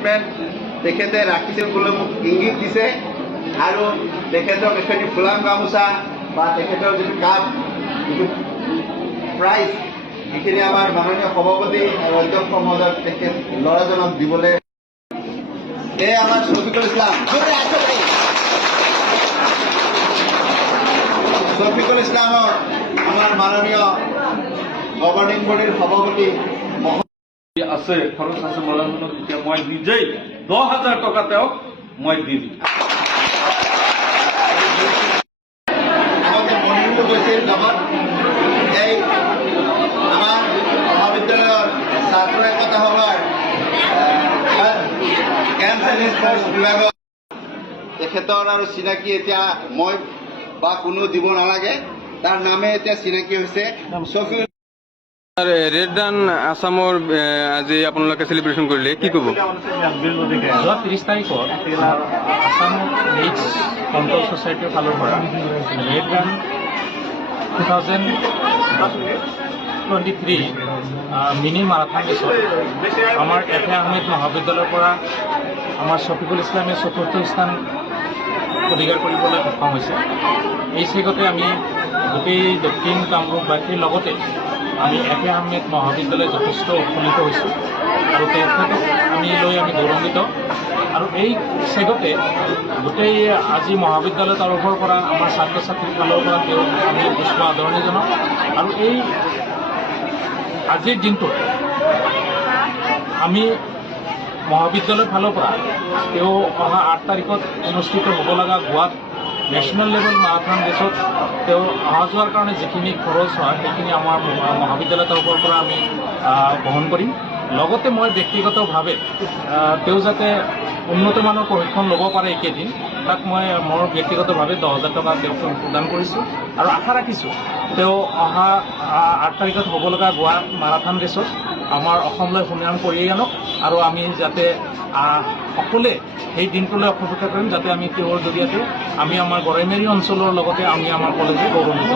Commitment তেখেতে ৰাখিছিল বুলি মোক ইংগিত দিছে আৰু তেখেতক এখনি ফুলাম গামোচা বা তেখেতৰ যিটো কাপ যিটো প্ৰাইজ এইখিনি আমাৰ মাননীয় সভাপতি আৰু অধ্যক্ষ মহোদয় তেখেত ল'ৰাজনক দিবলৈ এই আমাৰ শফিকুল ইছলাম শফিকুল ইছলামক আমাৰ মাননীয় গভৰ্ণিং বডিৰ সভাপতি আছে খৰচ আছে ল'ৰাজনক এতিয়া মই নিজেই 10,000 টকা তেওঁক মই দি দিম। আগতে মণিপুৰ গৈছিল লগত এই আমাৰ মহাবিদ্যালয়ৰ ছাত্ৰ একতা সভাৰ কেম্প এণ্ড স্পৰ্টছ বিভাগত তেখেতৰ আৰু চিনাকি এতিয়া মই বা কোনো দিব নালাগে, তাৰ নামে এতিয়া চিনাকি হৈছে শফিকুল। ৰেড ৰান আসামৰ আজি আপোনালোকে চেলিব্ৰেশ্যন কৰিলে, কি ক'ব? 30 তাৰিখত আসাম এইডছ কণ্ট্ৰল ছ'চাইটিৰ ফালৰ পৰা ৰেড ৰান 2023 মিনি মাৰাথন ৰেচত আমাৰ এফে আহমেদ মহাবিদ্যালয়ৰ পৰা আমাৰ শফিকুল ইছলামে 4ৰ্থ স্থান অধিকাৰ কৰিবলৈ সক্ষম হৈছে। এই চেগতে আমি গোটেই দক্ষিণ কামৰূপবাসীৰ লগতে আমি এফে আহমেদ মহাবিদ্যালয় যথেষ্ট উৎফুল্লিত হৈছোঁ আৰু তেখেতক আমি গৌৰৱান্বিত। আৰু এই চেগতে গোটেই আজি মহাবিদ্যালয় তৰফৰ পৰা আমাৰ ছাত্ৰ ছাত্ৰীৰ ফালৰ পৰা তেওঁক আমি পুষ্প আদৰণি জনাওঁ। আৰু এই আজিৰ দিনটোত আমি মহাবিদ্যালয়ৰ ফালৰ পৰা তেওঁ অহা 8 তাৰিখত অনুষ্ঠিত হ'ব লগা গোৱাত নেশ্যনেল লেভেল মাৰাথন ৰেচত তেওঁ অহা যোৱাৰ কাৰণে যিখিনি খৰচ হয় সেইখিনি আমাৰ মহাবিদ্যালয়ৰ তৰফৰ পৰা আমি বহন কৰিম। লগতে মই ব্যক্তিগতভাৱে তেওঁ যাতে উন্নতমানৰ প্ৰশিক্ষণ ল'ব পাৰে এইকেইদিন, তাক মই মোৰ ব্যক্তিগতভাৱে 10,000 টকা তেওঁক প্ৰদান কৰিছোঁ আৰু আশা ৰাখিছোঁ তেওঁ অহা 8 তাৰিখত হ'ব লগা গোৱা মাৰাথন ৰেচত আমাৰ অসমলৈ সুনাম কঢ়িয়াই আনক আৰু আমি যাতে সকলোৱে সেই দিনটোলৈ অপেক্ষা কৰিম যাতে আমি তেওঁৰ জৰিয়তে আমি আমাৰ গড়ৈমাৰী অঞ্চলৰ লগতে আমি আমাৰ কলেজে গৌৰৱান্বিত